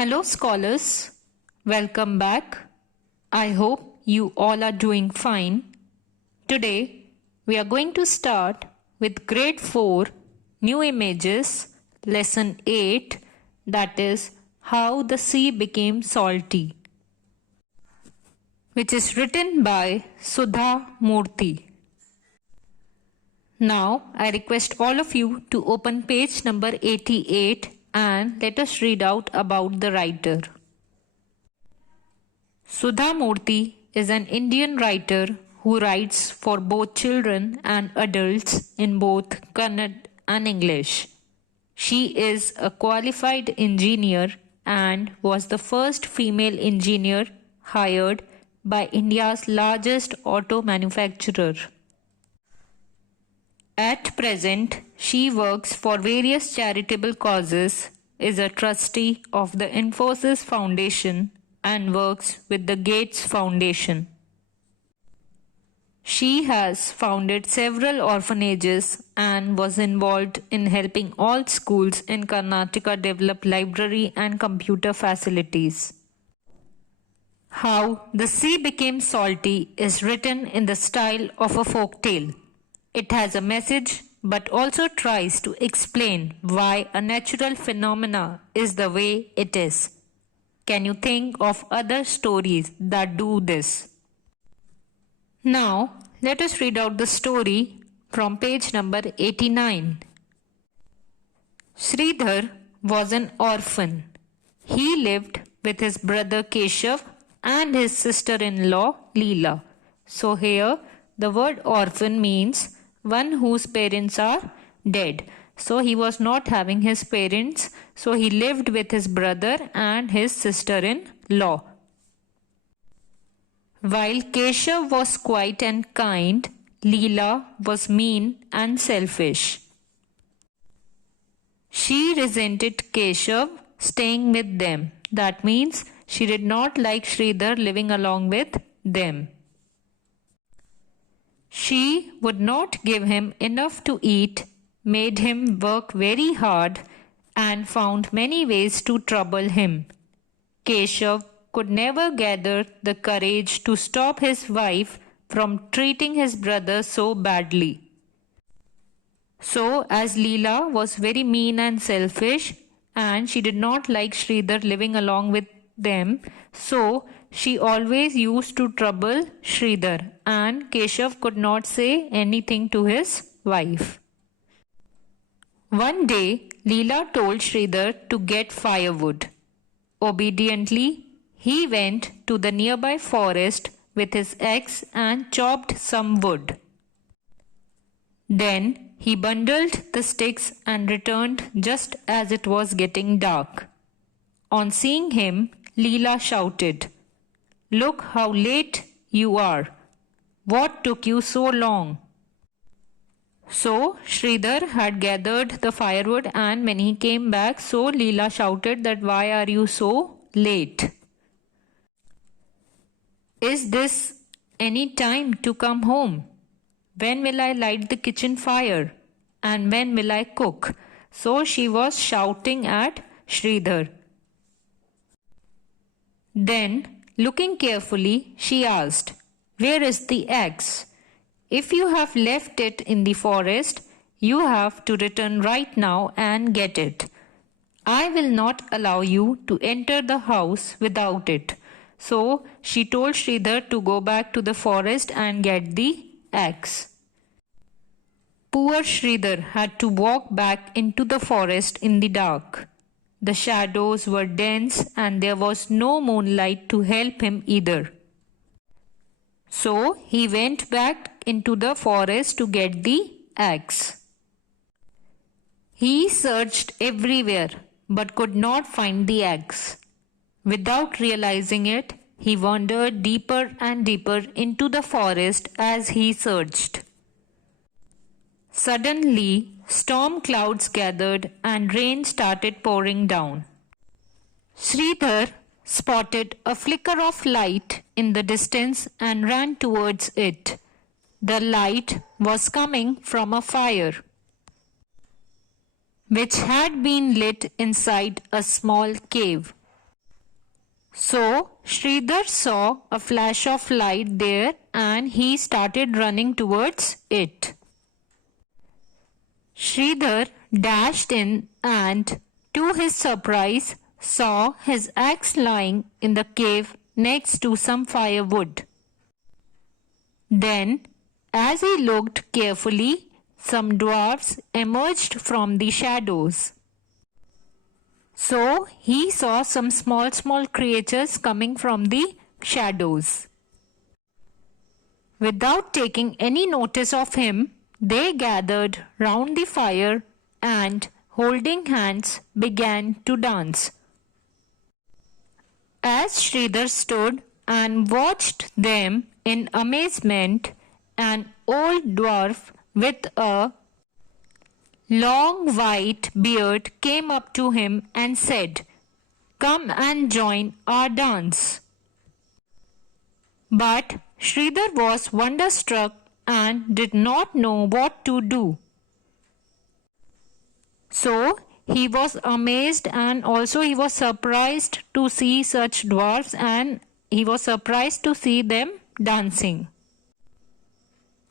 Hello, scholars. Welcome back. I hope you all are doing fine. Today, we are going to start with Grade 4 New Images, Lesson 8, that is, How the Sea Became Salty, which is written by Sudha Murthy. Now, I request all of you to open page number 88 and let us read out about the writer. Sudha Murthy is an Indian writer who writes for both children and adults in both Kannada and English. She is a qualified engineer and was the first female engineer hired by India's largest auto manufacturer. At present, she works for various charitable causes, is a trustee of the Infosys Foundation, and works with the Gates Foundation. She has founded several orphanages and was involved in helping all schools in Karnataka develop library and computer facilities. How the Sea Became Salty is written in the style of a folk tale. It has a message but also tries to explain why a natural phenomena is the way it is. Can you think of other stories that do this? Now, let us read out the story from page number 89. Sridhar was an orphan. He lived with his brother Keshav and his sister-in-law Leela. So here, the word orphan means one whose parents are dead. So he was not having his parents, so he lived with his brother and his sister-in-law. While Keshav was quiet and kind, Leela was mean and selfish. She resented Keshav staying with them. That means she did not like Sridhar living along with them. She would not give him enough to eat, made him work very hard, and found many ways to trouble him. Keshav could never gather the courage to stop his wife from treating his brother so badly. So, as Leela was very mean and selfish, and she did not like Sridhar living along with them, so she always used to trouble Sridhar, and Keshav could not say anything to his wife. One day, Leela told Sridhar to get firewood. Obediently, he went to the nearby forest with his axe and chopped some wood. Then he bundled the sticks and returned just as it was getting dark. On seeing him, Leela shouted, "Look how late you are. What took you so long?" So Sridhar had gathered the firewood, and when he came back, so Leela shouted that, "Why are you so late? Is this any time to come home? When will I light the kitchen fire? And when will I cook?" So she was shouting at Sridhar. Then, looking carefully, she asked, "Where is the axe? If you have left it in the forest, you have to return right now and get it. I will not allow you to enter the house without it." So she told Sridhar to go back to the forest and get the axe. Poor Sridhar had to walk back into the forest in the dark. The shadows were dense and there was no moonlight to help him either. So he went back into the forest to get the axe. He searched everywhere but could not find the axe. Without realizing it, he wandered deeper and deeper into the forest as he searched. Suddenly, storm clouds gathered and rain started pouring down. Sridhar spotted a flicker of light in the distance and ran towards it. The light was coming from a fire, which had been lit inside a small cave. So Sridhar saw a flash of light there and he started running towards it. Sridhar dashed in and, to his surprise, saw his axe lying in the cave next to some firewood. Then, as he looked carefully, some dwarfs emerged from the shadows. So he saw some small creatures coming from the shadows. Without taking any notice of him, they gathered round the fire and, holding hands, began to dance. As Sridhar stood and watched them in amazement, an old dwarf with a long white beard came up to him and said, "Come and join our dance." But Sridhar was wonderstruck and did not know what to do. So he was amazed and also he was surprised to see such dwarfs and he was surprised to see them dancing.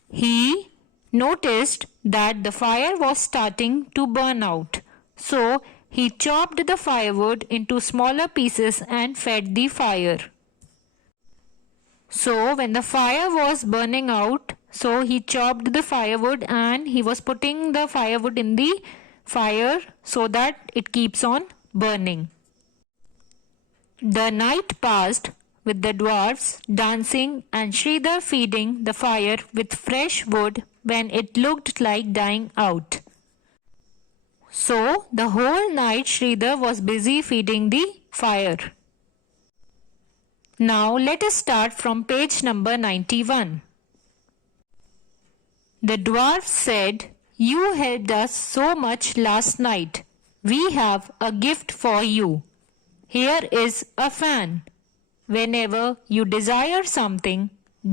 He noticed that the fire was starting to burn out. So he chopped the firewood into smaller pieces and fed the fire. So when the fire was burning out, so he chopped the firewood and he was putting the firewood in the fire so that it keeps on burning. The night passed with the dwarfs dancing and Sridhar feeding the fire with fresh wood when it looked like dying out. So the whole night Sridhar was busy feeding the fire. Now let us start from page number 91. The dwarf said, "You helped us so much last night. We have a gift for you. Here is a fan. Whenever you desire something,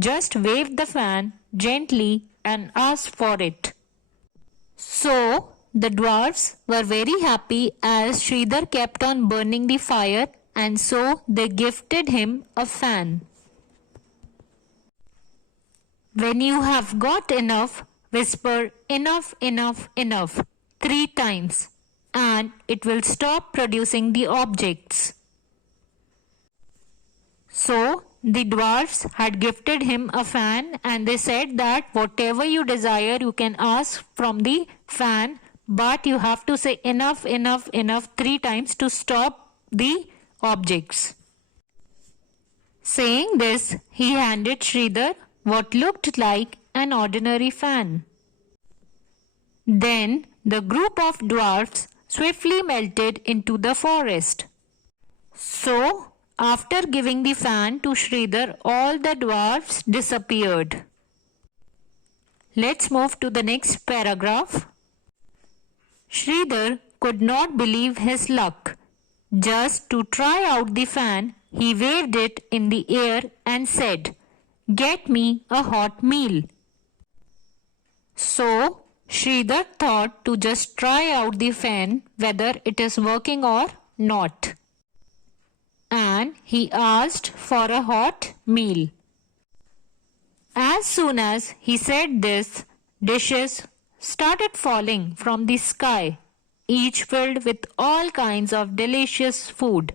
just wave the fan gently and ask for it." So the dwarfs were very happy as Sridhar kept on burning the fire, and so they gifted him a fan. When you have got enough, whisper "enough, enough, enough" 3 times and it will stop producing the objects. So the dwarfs had gifted him a fan and they said that whatever you desire you can ask from the fan, but you have to say "enough, enough, enough" 3 times to stop the objects. Saying this, he handed Sridhar what looked like an ordinary fan. Then the group of dwarfs swiftly melted into the forest. So, after giving the fan to Sridhar, all the dwarfs disappeared. Let's move to the next paragraph. Sridhar could not believe his luck. Just to try out the fan, he waved it in the air and said, "Get me a hot meal." So, Sridhar thought to just try out the fan whether it is working or not. And he asked for a hot meal. As soon as he said this, dishes started falling from the sky, each filled with all kinds of delicious food.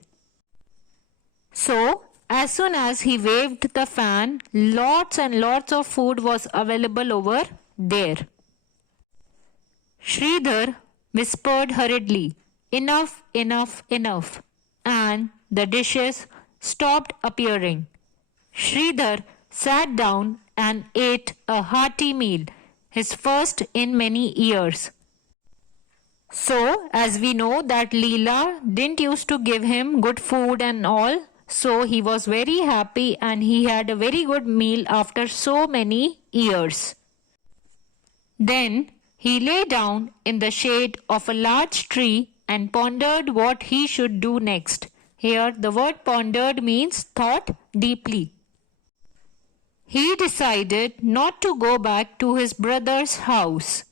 So, as soon as he waved the fan, lots and lots of food was available over there. Sridhar whispered hurriedly, "Enough, enough, enough," and the dishes stopped appearing. Sridhar sat down and ate a hearty meal, his first in many years. So, as we know that Leela didn't used to give him good food and all, so he was very happy and he had a very good meal after so many years. Then he lay down in the shade of a large tree and pondered what he should do next. Here the word pondered means thought deeply. He decided not to go back to his brother's house.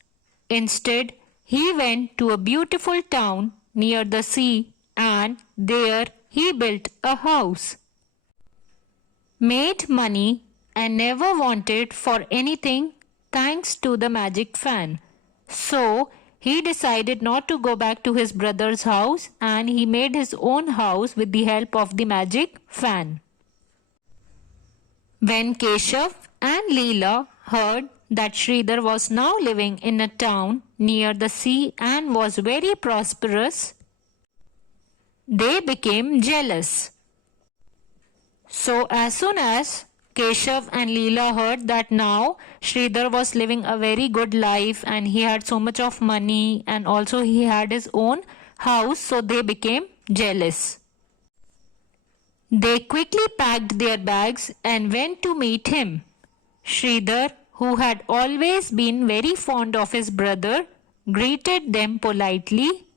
Instead, he went to a beautiful town near the sea and there he built a house, made money, and never wanted for anything thanks to the magic fan. So he decided not to go back to his brother's house and he made his own house with the help of the magic fan. When Keshav and Leela heard that Sridhar was now living in a town near the sea and was very prosperous, they became jealous. So as soon as Keshav and Leela heard that now Sridhar was living a very good life and he had so much of money and also he had his own house, so they became jealous. They quickly packed their bags and went to meet him. Sridhar, who had always been very fond of his brother, greeted them politely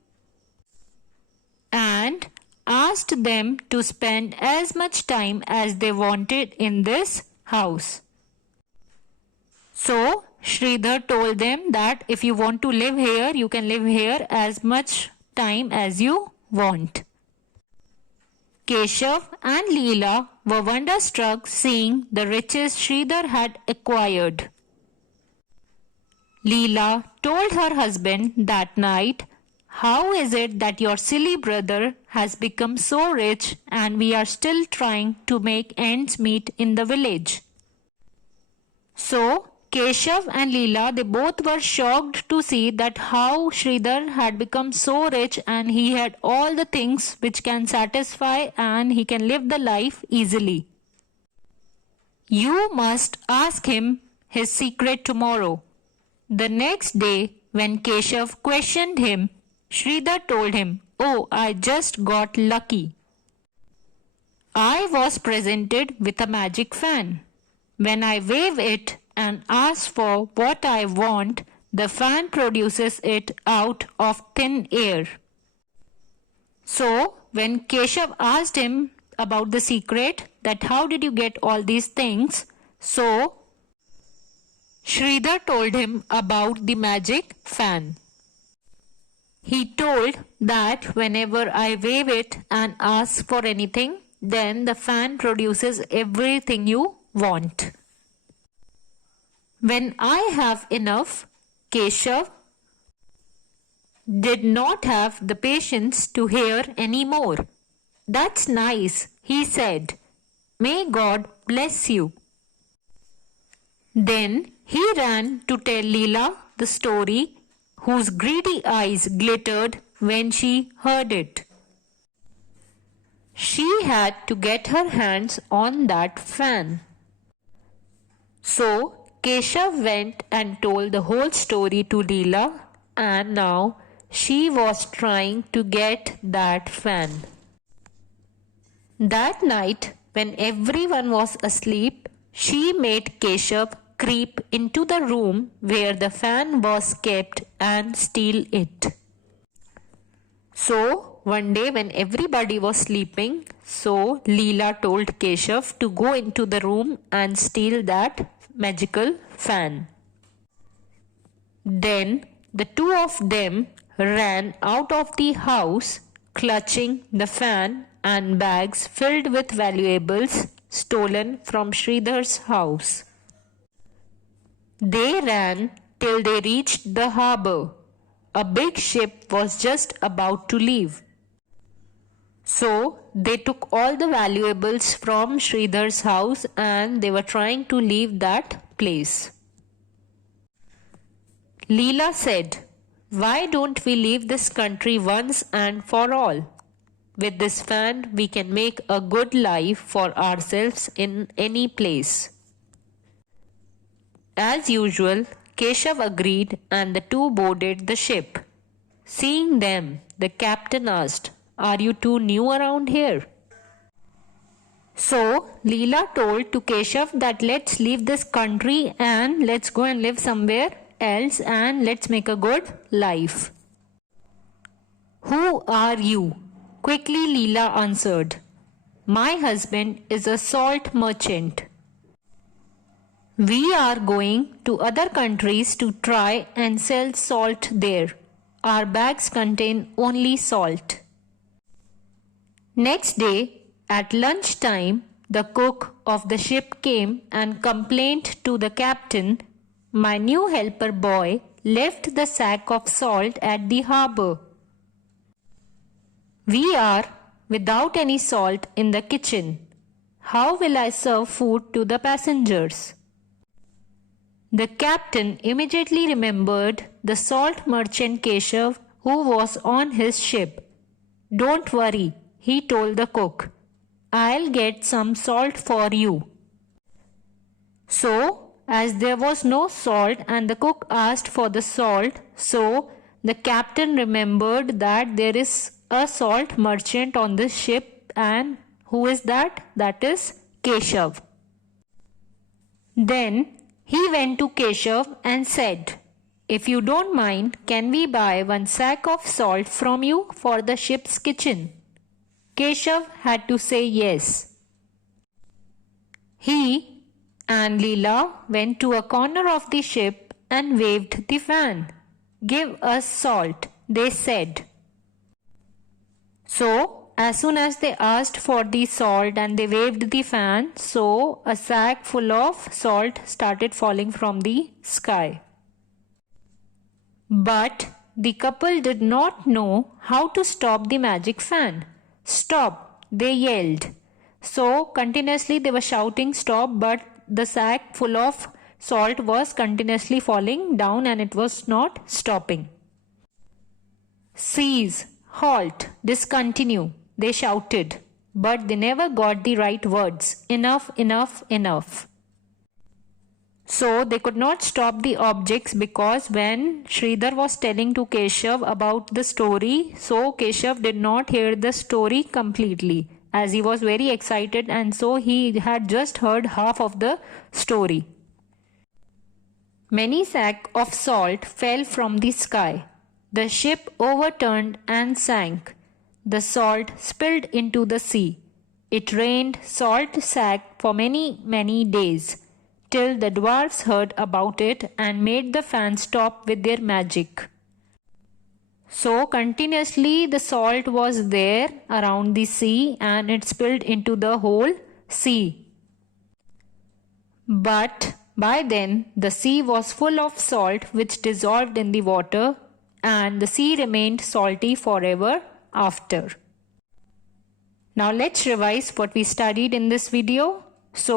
and asked them to spend as much time as they wanted in this house. So Sridhar told them that if you want to live here, you can live here as much time as you want. Keshav and Leela were wonderstruck seeing the riches Sridhar had acquired. Leela told her husband that night, "How is it that your silly brother has become so rich and we are still trying to make ends meet in the village?" So Keshav and Leela, they both were shocked to see that how Sridhar had become so rich and he had all the things which can satisfy and he can live the life easily. "You must ask him his secret tomorrow." The next day, when Keshav questioned him, Sridhar told him, "Oh, I just got lucky. I was presented with a magic fan. When I wave it and ask for what I want, the fan produces it out of thin air." So, when Keshav asked him about the secret, that how did you get all these things, so Sridhar told him about the magic fan. He told that whenever I wave it and ask for anything, then the fan produces everything you want. When I have enough, Keshav did not have the patience to hear any more. "That's nice," he said. "May God bless you." Then he ran to tell Leela the story, whose greedy eyes glittered when she heard it. She had to get her hands on that fan. So Keshav went and told the whole story to Leela, and now she was trying to get that fan. That night, when everyone was asleep, she made Keshav creep into the room where the fan was kept and steal it. So one day when everybody was sleeping, so Leela told Keshav to go into the room and steal that magical fan. Then the two of them ran out of the house, clutching the fan and bags filled with valuables stolen from Sridhar's house. They ran till they reached the harbor. A big ship was just about to leave. So they took all the valuables from Sridhar's house and they were trying to leave that place. Leela said, "Why don't we leave this country once and for all? With this fan we can make a good life for ourselves in any place." As usual, Keshav agreed and the two boarded the ship. Seeing them, the captain asked, "Are you two new around here?" So Leela told to Keshav that let's leave this country and let's go and live somewhere else and let's make a good life. "Who are you?" quickly Leela answered. "My husband is a salt merchant. We are going to other countries to try and sell salt there. Our bags contain only salt." Next day, at lunchtime, the cook of the ship came and complained to the captain, "My new helper boy left the sack of salt at the harbor. We are without any salt in the kitchen. How will I serve food to the passengers?" The captain immediately remembered the salt merchant Keshav who was on his ship. "Don't worry," he told the cook. "I'll get some salt for you." So, as there was no salt and the cook asked for the salt, so the captain remembered that there is a salt merchant on this ship, and who is that? That is Keshav. Then he went to Keshav and said, "If you don't mind, can we buy one sack of salt from you for the ship's kitchen?" Keshav had to say yes. He and Leela went to a corner of the ship and waved the fan. "Give us salt," they said. So, as soon as they asked for the salt and they waved the fan, so a sack full of salt started falling from the sky. But the couple did not know how to stop the magic fan. "Stop!" they yelled. So continuously they were shouting stop, but the sack full of salt was continuously falling down and it was not stopping. "Cease! Halt! Discontinue!" they shouted, but they never got the right words. Enough, enough, enough. So they could not stop the objects, because when Sridhar was telling to Keshav about the story, so Keshav did not hear the story completely, as he was very excited, and so he had just heard half of the story. Many sacks of salt fell from the sky. The ship overturned and sank. The salt spilled into the sea. It rained salt sack for many days, till the dwarfs heard about it and made the fan stop with their magic. So continuously the salt was there around the sea and it spilled into the whole sea. But by then the sea was full of salt which dissolved in the water, and the sea remained salty forever after. Now let's revise what we studied in this video. So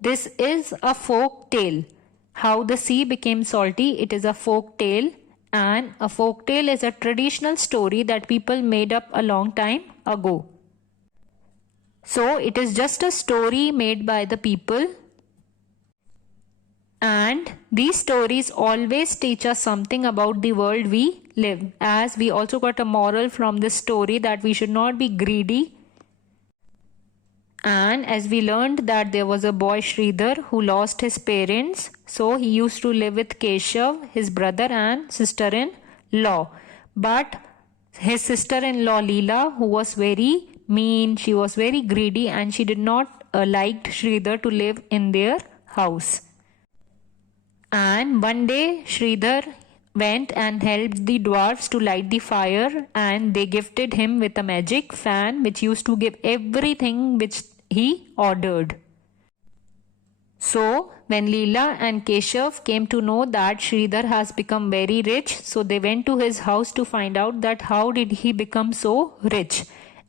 this is a folk tale. How the sea became salty, it is a folk tale, and a folk tale is a traditional story that people made up a long time ago. So it is just a story made by the people, and these stories always teach us something about the world we live, as we also got a moral from this story that we should not be greedy. And as we learned that there was a boy Sridhar who lost his parents, so he used to live with Keshav, his brother and sister-in-law. But his sister-in-law Leela, who was very mean, she was very greedy, and she did not liked Sridhar to live in their house. And one day Sridhar went and helped the dwarfs to light the fire, and they gifted him with a magic fan which used to give everything which he ordered. So when Leela and Keshav came to know that Sridhar has become very rich, so they went to his house to find out that how did he become so rich.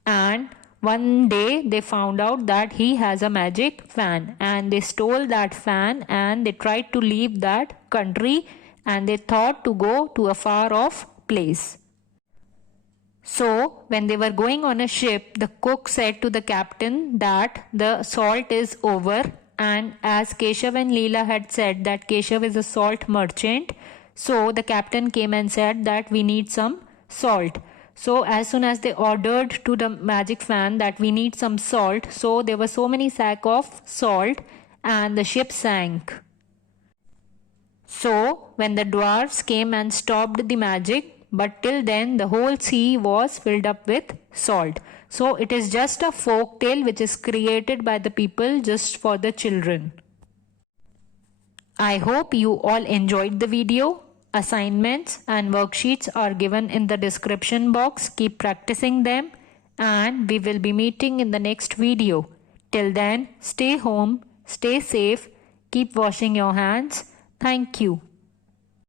And one day they found out that he has a magic fan, and they stole that fan and they tried to leave that country, and they thought to go to a far off place. So when they were going on a ship, the cook said to the captain that the salt is over, and as Keshav and Leela had said that Keshav is a salt merchant, so the captain came and said that we need some salt. So as soon as they ordered to the magic fan that we need some salt, so there were so many sacks of salt and the ship sank. So when the dwarfs came and stopped the magic, but till then the whole sea was filled up with salt. So it is just a folk tale which is created by the people just for the children. I hope you all enjoyed the video. Assignments and worksheets are given in the description box. Keep practicing them. and we will be meeting in the next video. Till then, stay home, stay safe, keep washing your hands. Thank you.